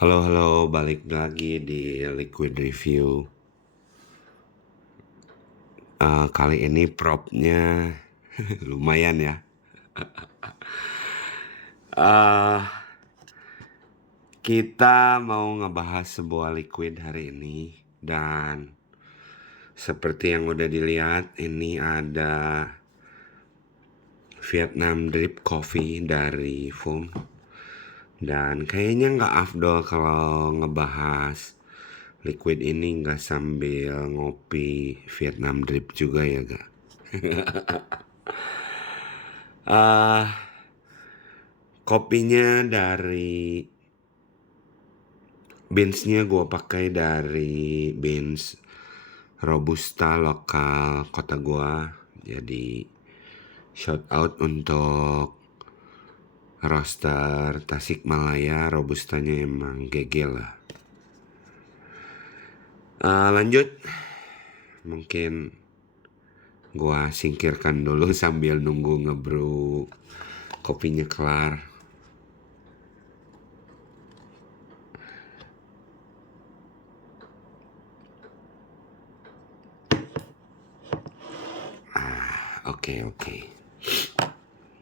Halo, halo, balik lagi di Liquid Review. Kali ini propnya lumayan ya. Uh, Kita mau ngebahas sebuah liquid hari ini. Dan seperti yang udah dilihat, ini ada Vietnam Drip Coffee dari Foam. Dan kayaknya nggak afdol kalau ngebahas liquid ini nggak sambil ngopi Vietnam Drip juga ya gak? Kopinya dari beansnya gue pakai dari beans Robusta lokal kota gue. Jadi shout out untuk roaster Tasikmalaya, Robustanya emang gegel lah. Lanjut, mungkin gue singkirkan dulu sambil nunggu ngebrew kopinya kelar. Oke.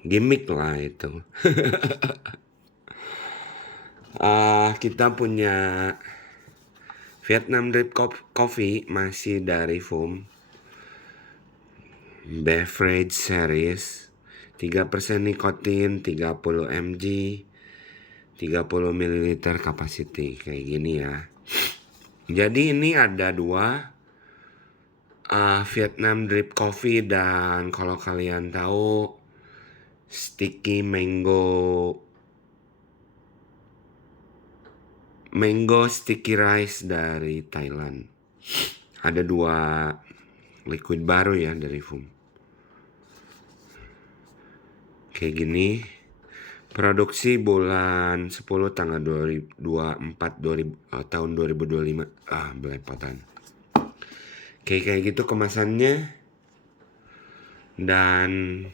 Gimik lah itu. Kita punya Vietnam Drip Coffee masih dari Foam Beverage Series, 3% nikotin, 30 mg, 30 ml capacity, kayak gini ya. Jadi ini ada dua, Vietnam Drip Coffee dan kalau kalian tahu Sticky Mango Sticky Rice dari Thailand. Ada dua liquid baru ya dari Foam. Kayak gini. Produksi bulan 10 tanggal 24 tahun 2025. Belepotan. Kayak gitu kemasannya. Dan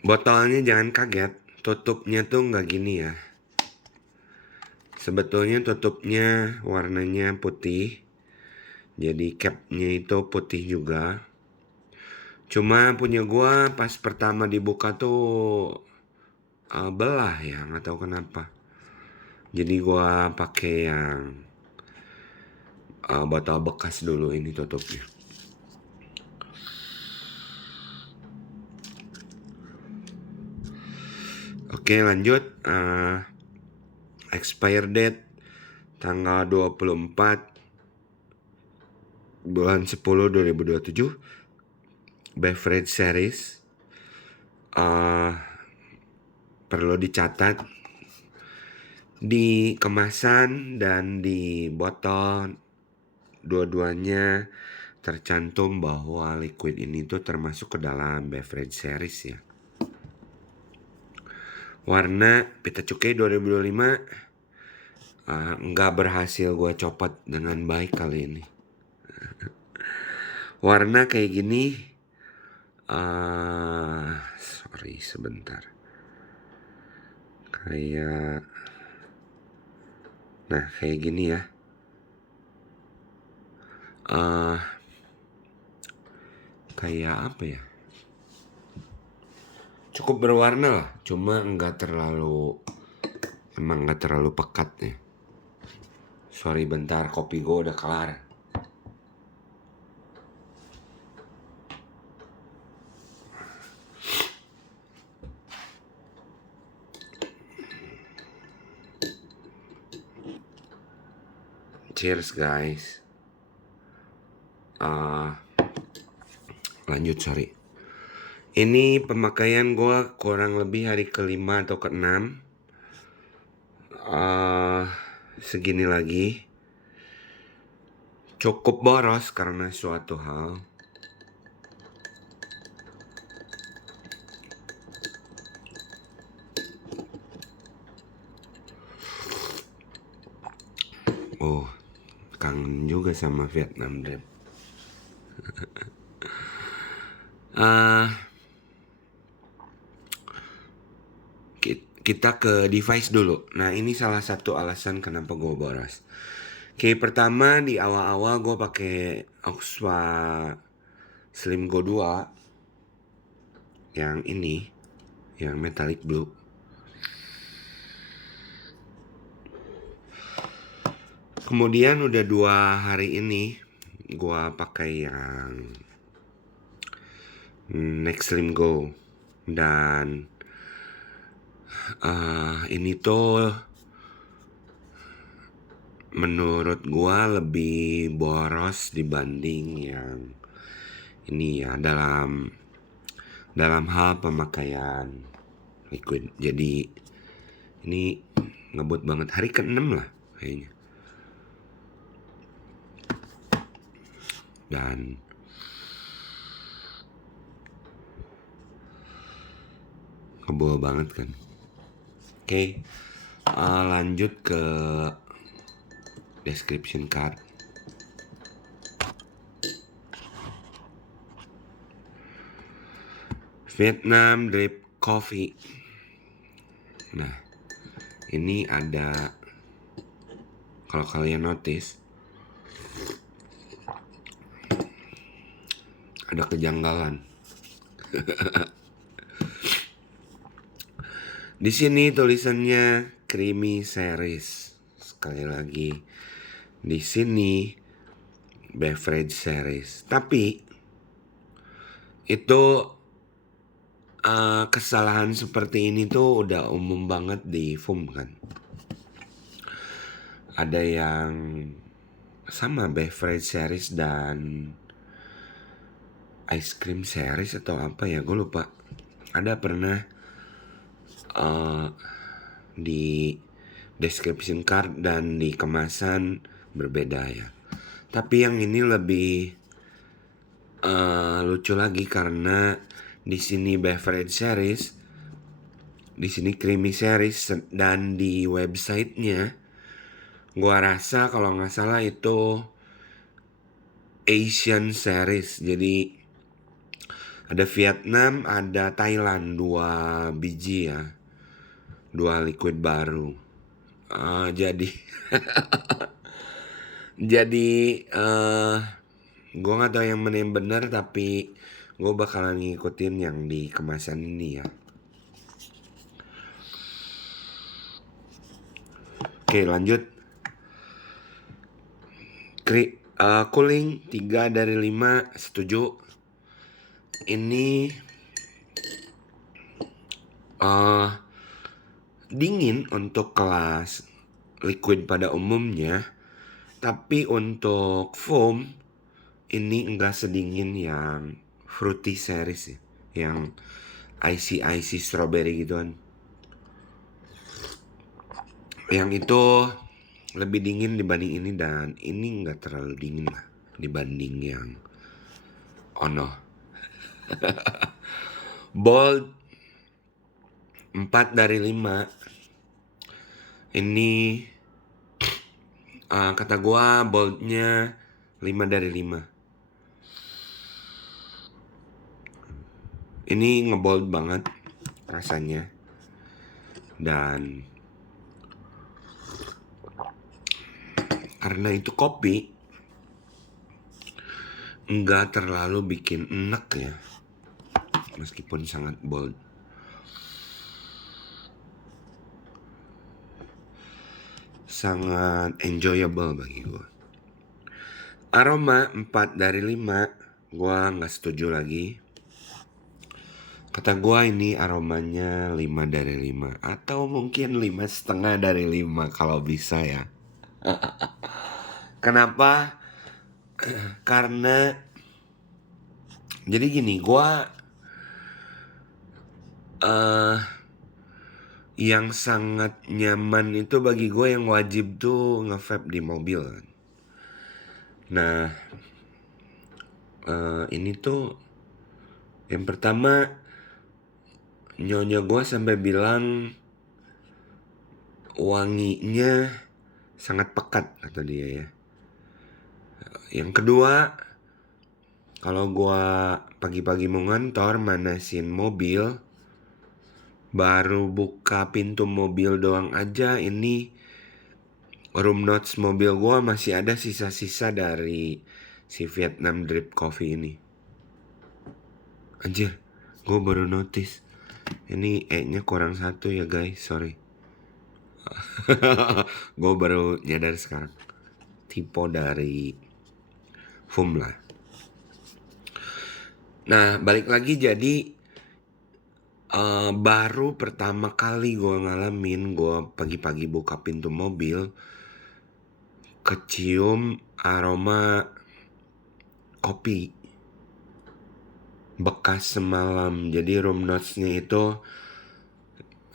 botolnya jangan kaget, tutupnya tuh nggak gini ya. Sebetulnya tutupnya warnanya putih. Jadi capnya itu putih juga. Cuma punya gua pas pertama dibuka tuh belah ya, nggak tahu kenapa. Jadi gua pakai yang botol bekas dulu ini tutupnya. Oke, lanjut. Expire date tanggal 24 bulan 10 2027. Beverage series. Perlu dicatat di kemasan dan di botol dua-duanya tercantum bahwa liquid ini tuh termasuk ke dalam beverage series ya. Warna pita cukai 2025 nggak berhasil gue copot dengan baik kali ini. Warna kayak gini. Sorry sebentar. Kayak gini ya. Kayak apa ya? Cukup berwarna lah, cuma nggak terlalu pekat ya. Sorry bentar, kopi gue udah kelar. Cheers guys. Lanjut, sorry. Ini pemakaian gue kurang lebih hari ke-5 atau ke-6. Segini lagi. Cukup boros karena suatu hal. Kangen juga sama Vietnam Drip. kita ke device dulu. Nah, ini salah satu alasan kenapa gue boros. Oke, pertama di awal-awal gue pakai Oxwa Slim Go 2 yang ini, yang metallic blue. Kemudian udah 2 hari ini gue pakai yang Next Slim Go, dan ini tuh menurut gua lebih boros dibanding yang ini ya, dalam hal pemakaian liquid. Jadi ini ngebut banget, hari ke-6 lah kayaknya. Dan ngebul banget kan. Oke, lanjut ke description card. Vietnam Drip Coffee. Nah, ini ada, kalau kalian notice, ada kejanggalan. Di sini tulisannya Creamy Series. Sekali lagi, di sini Beverage Series. Tapi itu kesalahan seperti ini tuh udah umum banget di foam kan. Ada yang sama Beverage Series dan Ice Cream Series atau apa ya, gue lupa. Ada pernah di description card dan di kemasan berbeda ya. Tapi yang ini lebih lucu lagi karena di sini Beverage Series, di sini Creamy Series, dan di websitenya gua rasa kalau nggak salah itu Asian Series. Jadi ada Vietnam, ada Thailand, 2 biji ya, 2 liquid baru. Jadi gue nggak tahu yang mana yang benar, tapi gue bakalan ngikutin yang di kemasan ini ya. Oke, lanjut. Cooling 3 dari 5 setuju. Ini dingin untuk kelas liquid pada umumnya, tapi untuk foam ini enggak sedingin yang Fruity Series ya, yang icy strawberry gitu kan. Yang itu lebih dingin dibanding ini, dan ini enggak terlalu dingin lah dibanding yang Ono. Bold 4 dari 5. Ini kata gua boldnya 5 dari 5. Ini ngebold banget rasanya, dan karena itu kopi, nggak terlalu bikin enek ya, meskipun sangat bold. Sangat enjoyable bagi gue. Aroma 4 dari 5, gue nggak setuju lagi. Kata gue ini aromanya 5 dari 5, atau mungkin 5,5 dari 5 kalau bisa ya. Kenapa? Karena jadi gini, gue yang sangat nyaman itu bagi gue yang wajib tuh nge-vape di mobil kan. Nah, ini tuh yang pertama, nyonya gue sampai bilang wanginya sangat pekat kata dia ya. Yang kedua, kalau gue pagi-pagi mau ngantor manasin mobil, Baru buka pintu mobil doang aja, ini room notes mobil gua masih ada sisa-sisa dari si Vietnam Drip Coffee ini. Anjir, gua baru notice. Ini E-nya kurang satu ya guys, sorry. Gue baru nyadar sekarang. Typo dari Fumla. Nah, balik lagi jadi baru pertama kali gue ngalamin, gue pagi-pagi buka pintu mobil, kecium aroma kopi bekas semalam. Jadi room notes-nya itu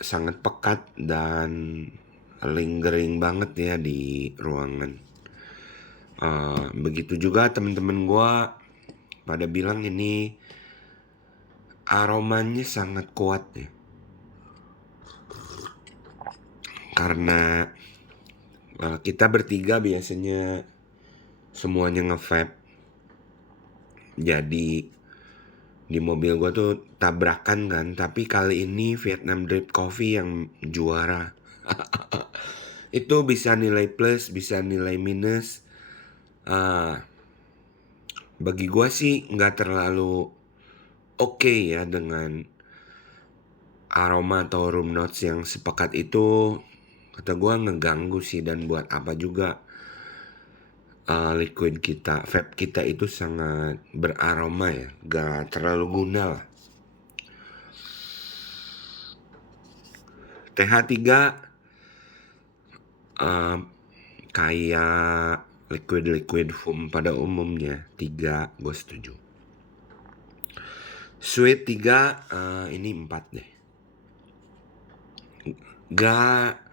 sangat pekat dan lingering banget ya di ruangan. Begitu juga temen-temen gue pada bilang ini aromanya sangat kuat ya. Karena kita bertiga biasanya semuanya nge-vape. Jadi di mobil gue tuh tabrakan kan. Tapi kali ini Vietnam Drip Coffee yang juara. Itu bisa nilai plus, bisa nilai minus. Bagi gue sih nggak terlalu oke ya dengan aroma atau room notes yang sepekat itu. Kata gue ngeganggu sih, dan buat apa juga liquid kita, vape kita itu sangat beraroma ya, gak terlalu guna lah. TH3 kayak liquid foam pada umumnya, 3 gue setuju. Sweet 3 ini 4 deh. Gak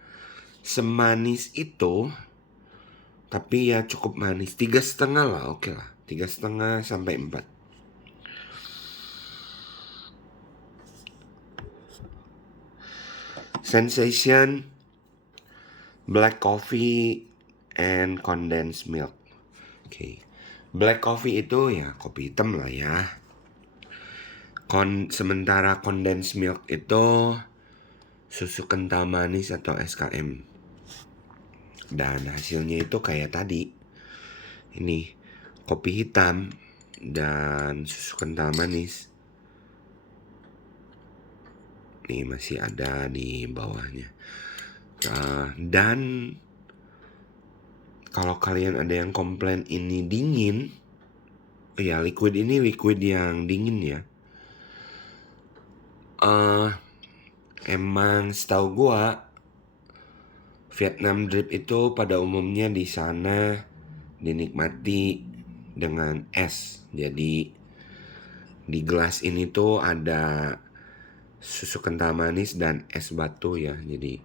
semanis itu, tapi ya cukup manis. 3,5 lah, oke lah. 3,5 sampai 4. Sensation black coffee and condensed milk. Oke. Black coffee itu ya kopi hitam lah ya. Sementara condensed milk itu susu kental manis atau SKM. Dan hasilnya itu kayak tadi. Ini kopi hitam dan susu kental manis. Nih masih ada di bawahnya. Dan kalau kalian ada yang komplain ini dingin, ya liquid ini liquid yang dingin ya. Emang setahu gua Vietnam Drip itu pada umumnya di sana dinikmati dengan es. Jadi di gelas ini tuh ada susu kental manis dan es batu ya. Jadi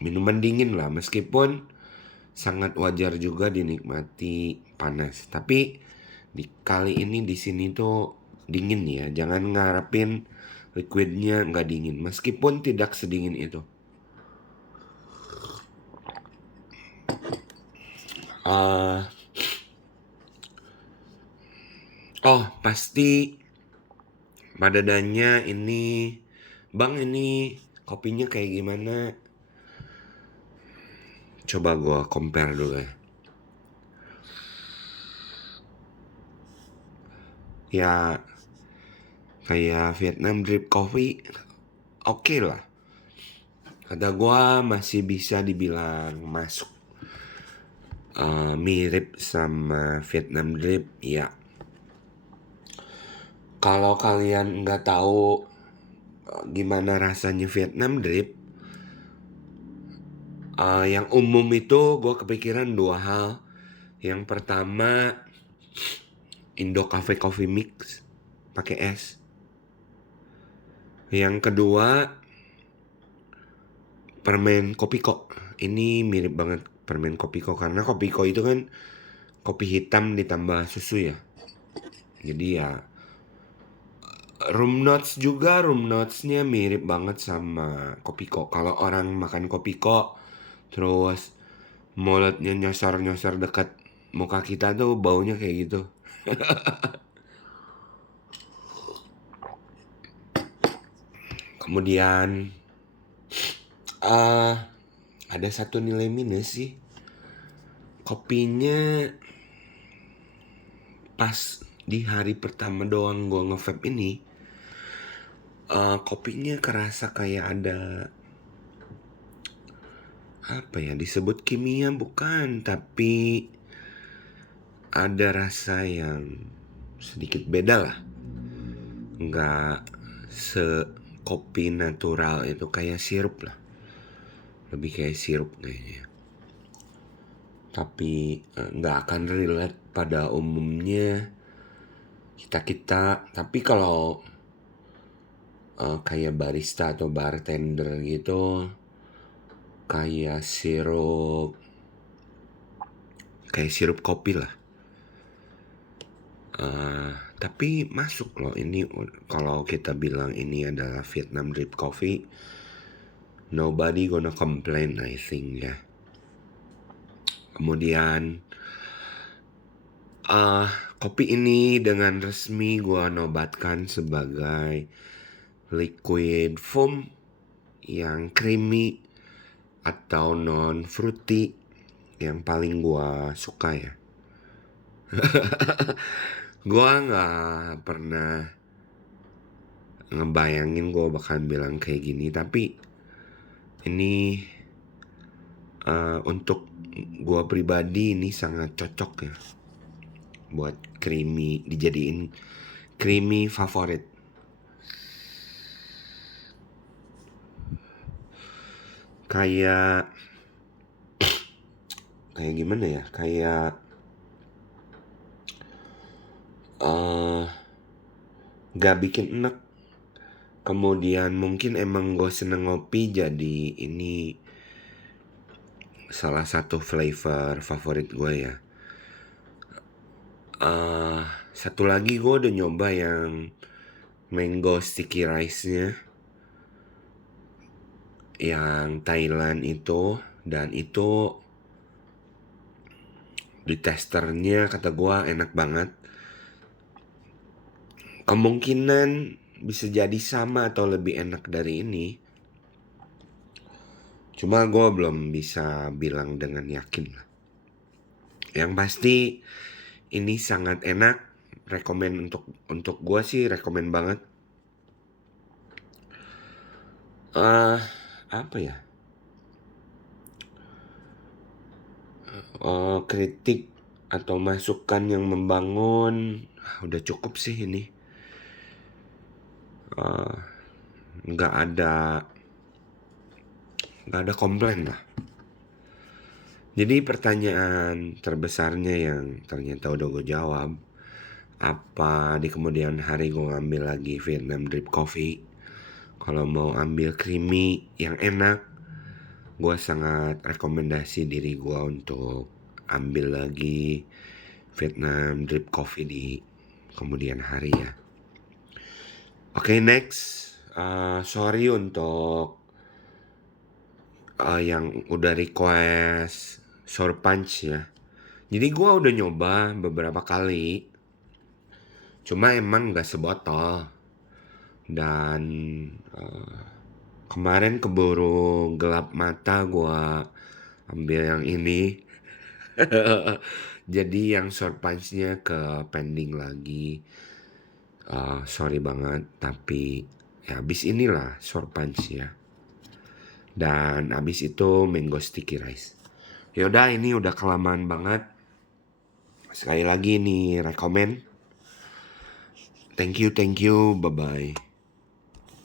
minuman dingin lah, meskipun sangat wajar juga dinikmati panas. Tapi di kali ini di sini tuh dingin ya. Jangan ngarepin liquidnya nggak dingin, meskipun tidak sedingin itu. Pasti pada nanya ini, bang ini kopinya kayak gimana? Coba gue compare dulu ya. Ya kayak Vietnam Drip Coffee oke lah. Kata gue masih bisa dibilang masuk. Mirip sama Vietnam Drip ya. Kalau kalian nggak tahu gimana rasanya Vietnam Drip, yang umum itu gue kepikiran 2 hal. Yang pertama Indo Cafe Coffee Mix pakai es. Yang kedua permen Kopiko. Ini mirip banget permen Kopiko, karena Kopiko itu kan kopi hitam ditambah susu ya. Jadi ya room notes-nya mirip banget sama Kopiko. Kalau orang makan Kopiko terus mulutnya nyosor-nyosor dekat muka kita tuh baunya kayak gitu. Kemudian uh, ada satu nilai minus sih. Kopinya pas di hari pertama doang gue nge-vape ini, kopinya kerasa kayak ada apa ya, disebut kimia bukan, tapi ada rasa yang sedikit beda lah. Nggak se-kopi natural itu, kayak sirup lah. Lebih kayak sirup kayaknya. Tapi nggak akan relate pada umumnya kita. Tapi kalau kayak barista atau bartender gitu, kayak sirup kopi lah. Tapi masuk loh ini. Kalau kita bilang ini adalah Vietnam drip coffee, nobody gonna complain, I think ya. Kemudian kopi ini dengan resmi gue nobatkan sebagai liquid foam yang creamy atau non fruity yang paling gue suka ya. Gue nggak pernah ngebayangin gue bakal bilang kayak gini, tapi ini untuk gue pribadi ini sangat cocok ya buat creamy, dijadiin creamy favorit. Kayak gimana ya, kayak gak bikin enek. Kemudian mungkin emang gue seneng ngopi, jadi ini salah satu flavor favorit gue ya. Satu lagi gue udah nyoba yang mango sticky rice-nya yang Thailand itu, dan itu di testernya kata gue enak banget. Kemungkinan bisa jadi sama atau lebih enak dari ini, cuma gue belum bisa bilang dengan yakin lah. Yang pasti ini sangat enak. Rekomen untuk gue sih, rekomen banget. Apa ya? Kritik atau masukan yang membangun udah cukup sih ini. Nggak ada komplain lah. Jadi pertanyaan terbesarnya yang ternyata udah gue jawab, apa di kemudian hari gue ngambil lagi Vietnam drip coffee? Kalau mau ambil creamy yang enak, gue sangat rekomendasi diri gue untuk ambil lagi Vietnam drip coffee di kemudian hari ya. Oke, next. Sorry untuk yang udah request sour punch ya. Jadi gue udah nyoba beberapa kali, cuma emang gak sebotol. Dan kemarin keburu gelap mata gue ambil yang ini. Jadi yang sour punch-nya ke pending lagi. Sorry banget, tapi ya abis inilah sour punch ya. Dan abis itu mango sticky rice. Yaudah, ini udah kelamaan banget. Sekali lagi nih rekomen. Thank you, bye-bye.